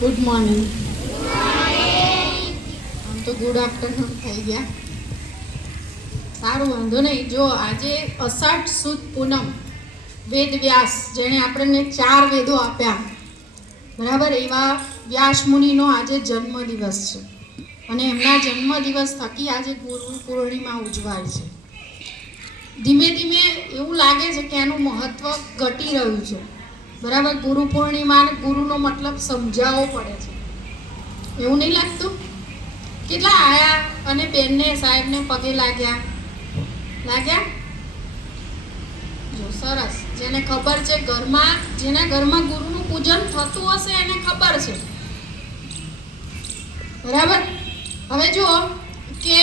Good morning. આમ તો good afternoon થઈ ગયા. સારું, વાંધો નહીં. જો આજે અષાઢ સુદ પૂનમ, વેદ વ્યાસ જેણે આપણને 4 વેદો આપ્યા, બરાબર, એવા વ્યાસ મુનિનો આજે જન્મદિવસ છે અને એમના જન્મદિવસ થકી આજે ગુરુ પૂર્ણિમા ઉજવાય છે. ધીમે ધીમે એવું લાગે છે કે એનું મહત્વ ઘટી રહ્યું છે, બરાબર. ગુરુ પૂર્ણિમા, ગુરુનો મતલબ સમજાવવો પડે છે, એવું નહીં લાગતું? કેટલા આયા અને બેનને સાહેબને પગે લાગ્યા? જો સરસ. જેને ખબર છે ઘરમાં, જેના ઘરમાં ગુરુનું પૂજન થતું હશે એને ખબર છે, બરાબર. હવે જો કે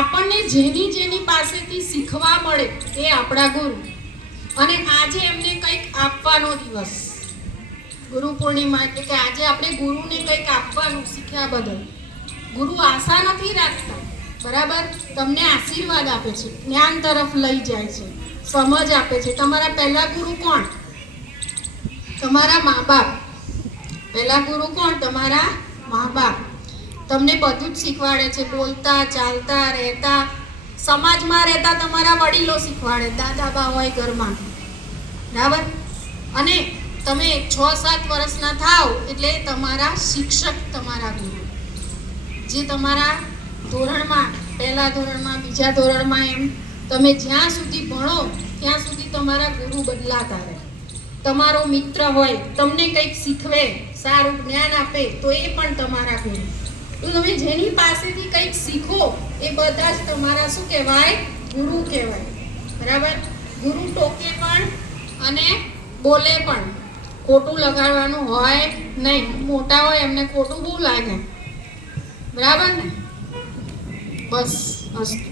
આપણને જેની પાસેથી શીખવા મળે એ આપણા ગુરુ, અને આજે એમને કંઈક આપવાનો દિવસ, ગુરુ પૂર્ણિમા, એટલે કે આજે આપણે ગુરુને કંઈક આપવાનું શીખ્યા બદલ. ગુરુ આશા નથી રાખતા, બરાબર. તમને આશીર્વાદ આપે છે, જ્ઞાન તરફ લઈ જાય છે, સમજ આપે છે. તમારા પહેલા ગુરુ કોણ? તમારા મા બાપ. પહેલા ગુરુ કોણ? તમારા મા બાપ. તમને બધું જ શીખવાડે છે, બોલતા, ચાલતા, રહેતા, સમાજમાં રહેતા તમારા વડીલો શીખવાડે, દાદા બા હોય ઘરમાં, બરાબર. અને તમે 6-7 વર્ષના થાવ એટલે તમારા શિક્ષક, તમારા ગુરુ, જે તમારા ધોરણમાં, પહેલા ધોરણમાં, બીજા ધોરણમાં, એમ તમે જ્યાં સુધી ભણો ત્યાં સુધી તમારા ગુરુ બદલાતા રહે. તમારો મિત્ર હોય, તમને કંઈક શીખવે, સારું જ્ઞાન આપે, તો એ પણ તમારા ગુરુ. તો તમે જેની પાસેથી કંઈક શીખો એ બધા જ તમારા શું કહેવાય? ગુરુ કહેવાય, બરાબર. ગુરુ ટોકે પણ અને બોલે પણ, ખોટું લગાડવાનું હોય નહીં. મોટા હોય એમને ખોટું બહુ લાગે, બરાબર ને? બસ અસ્તુ.